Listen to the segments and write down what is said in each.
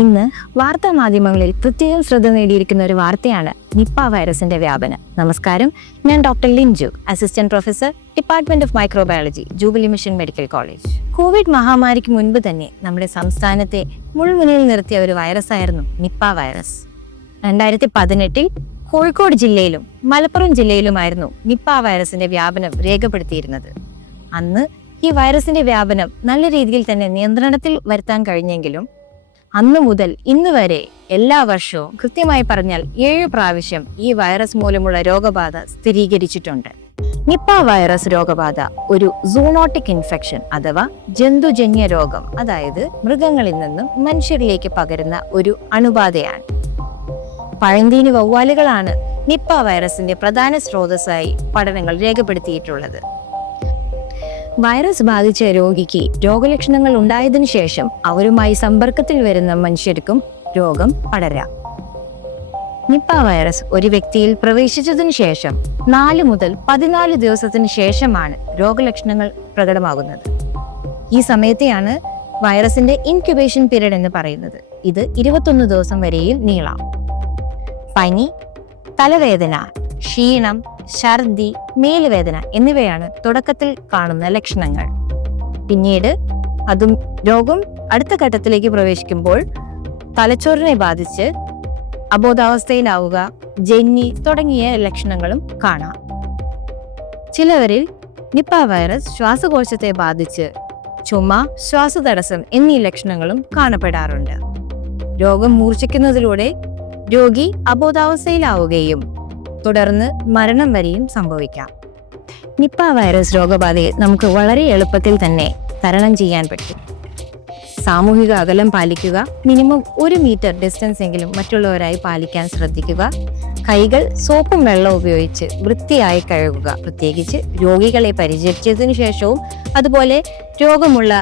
ഇന്ന് വാർത്താ മാധ്യമങ്ങളിൽ പ്രത്യേകം ശ്രദ്ധ നേടിയിരിക്കുന്ന ഒരു വാർത്തയാണ് നിപ്പ വൈറസിന്റെ വ്യാപനം. നമസ്കാരം, ഞാൻ doctor Linju, assistant professor, department of microbiology, jubilee mission medical college. Covid മഹാമാരിക്ക് മുൻപ് തന്നെ നമ്മുടെ സംസ്ഥാനത്തെ മുൾമുനയിൽ നിർത്തിയ ഒരു വൈറസായിരുന്നു നിപ്പ വൈറസ്. 2018 കോഴിക്കോട് ജില്ലയിലും മലപ്പുറം ജില്ലയിലുമായിരുന്നു നിപ്പ വൈറസിന്റെ വ്യാപനം രേഖപ്പെടുത്തിയിരുന്നത്. അന്ന് ഈ വൈറസിന്റെ വ്യാപനം നല്ല രീതിയിൽ തന്നെ നിയന്ത്രണത്തിൽ വരുത്താൻ കഴിഞ്ഞെങ്കിലും അന്നു മുതൽ ഇന്ന് വരെ എല്ലാ വർഷവും കൃത്യമായി പറഞ്ഞാൽ 7 പ്രാവശ്യം ഈ വൈറസ് മൂലമുള്ള രോഗബാധ സ്ഥിരീകരിച്ചിട്ടുണ്ട്. നിപ്പ വൈറസ് രോഗബാധ ഒരു സൂണോട്ടിക് ഇൻഫെക്ഷൻ അഥവാ ജന്തുജന്യ രോഗം, അതായത് മൃഗങ്ങളിൽ നിന്നും മനുഷ്യരിലേക്ക് പകരുന്ന ഒരു അണുബാധയാണ്. പഴന്തീനി വവ്വാലുകളാണ് നിപ്പ വൈറസിന്റെ പ്രധാന സ്രോതസ്സായി പഠനങ്ങൾ രേഖപ്പെടുത്തിയിട്ടുള്ളത്. വൈറസ് ബാധിച്ച രോഗിക്ക് രോഗലക്ഷണങ്ങൾ ഉണ്ടായതിനു ശേഷം അവരുമായി സമ്പർക്കത്തിൽ വരുന്ന മനുഷ്യർക്കും രോഗം പടരാം. നിപ്പ വൈറസ് ഒരു വ്യക്തിയിൽ പ്രവേശിച്ചതിനു ശേഷം 4 മുതൽ 14 ദിവസത്തിന് ശേഷമാണ് രോഗലക്ഷണങ്ങൾ പ്രകടമാകുന്നത്. ഈ സമയത്തെയാണ് വൈറസിന്റെ ഇൻക്യുബേഷൻ പീരീഡ് എന്ന് പറയുന്നത്. ഇത് 21 ദിവസം വരെയും നീളാം. പനി, തലവേദന, ക്ഷീണം, ഛർദി, മേലുവേദന എന്നിവയാണ് തുടക്കത്തിൽ കാണുന്ന ലക്ഷണങ്ങൾ. പിന്നീട് രോഗം അടുത്ത ഘട്ടത്തിലേക്ക് പ്രവേശിക്കുമ്പോൾ തലച്ചോറിനെ ബാധിച്ച് അബോധാവസ്ഥയിലാവുക, ജന്നി തുടങ്ങിയ ലക്ഷണങ്ങളും കാണാം. ചിലവരിൽ നിപ്പ വൈറസ് ശ്വാസകോശത്തെ ബാധിച്ച് ചുമ, ശ്വാസതടസ്സം എന്നീ ലക്ഷണങ്ങളും കാണപ്പെടാറുണ്ട്. രോഗം മൂർച്ഛിക്കുന്നതിലൂടെ രോഗി അബോധാവസ്ഥയിലാവുകയും തുടർന്ന് മരണം വരെയും സംഭവിക്കാം. നിപ്പ വൈറസ് രോഗബാധയെ നമുക്ക് വളരെ എളുപ്പത്തിൽ തന്നെ തരണം ചെയ്യാൻ പറ്റും. സാമൂഹിക അകലം പാലിക്കുക, മിനിമം 1 മീറ്റർ ഡിസ്റ്റൻസ് എങ്കിലും മറ്റുള്ളവരായി പാലിക്കാൻ ശ്രദ്ധിക്കുക. കൈകൾ സോപ്പും വെള്ളവും ഉപയോഗിച്ച് വൃത്തിയായി കഴുകുക, പ്രത്യേകിച്ച് രോഗികളെ പരിചരിച്ചതിനു ശേഷവും അതുപോലെ രോഗമുള്ള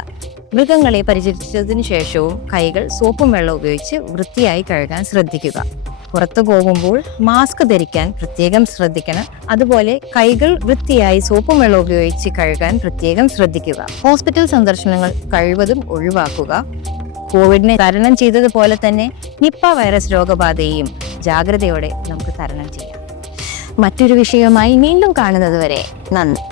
മൃഗങ്ങളെ പരിചരിച്ചതിനു ശേഷവും കൈകൾ സോപ്പും വെള്ളം ഉപയോഗിച്ച് വൃത്തിയായി കഴുകാൻ ശ്രദ്ധിക്കുക. പുറത്തു പോകുമ്പോൾ മാസ്ക് ധരിക്കാൻ പ്രത്യേകം ശ്രദ്ധിക്കണം. അതുപോലെ കൈകൾ വൃത്തിയായി സോപ്പും വെള്ളം ഉപയോഗിച്ച് കഴുകാൻ പ്രത്യേകം ശ്രദ്ധിക്കുക. ഹോസ്പിറ്റൽ സന്ദർശനങ്ങൾ കഴിവതും ഒഴിവാക്കുക. കോവിഡിനെ തരണം ചെയ്തതുപോലെ തന്നെ നിപ്പ വൈറസ് രോഗബാധയെയും ജാഗ്രതയോടെ നമുക്ക് തരണം ചെയ്യാം. മറ്റൊരു വിഷയവുമായി വീണ്ടും കാണുന്നത് വരെ നന്ദി.